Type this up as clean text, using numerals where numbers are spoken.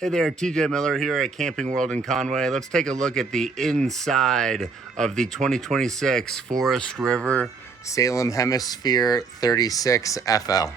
Hey there, TJ Miller here at Camping World in Conway. Let's take a look at the inside of the 2026 Forest River Salem Hemisphere 36FL.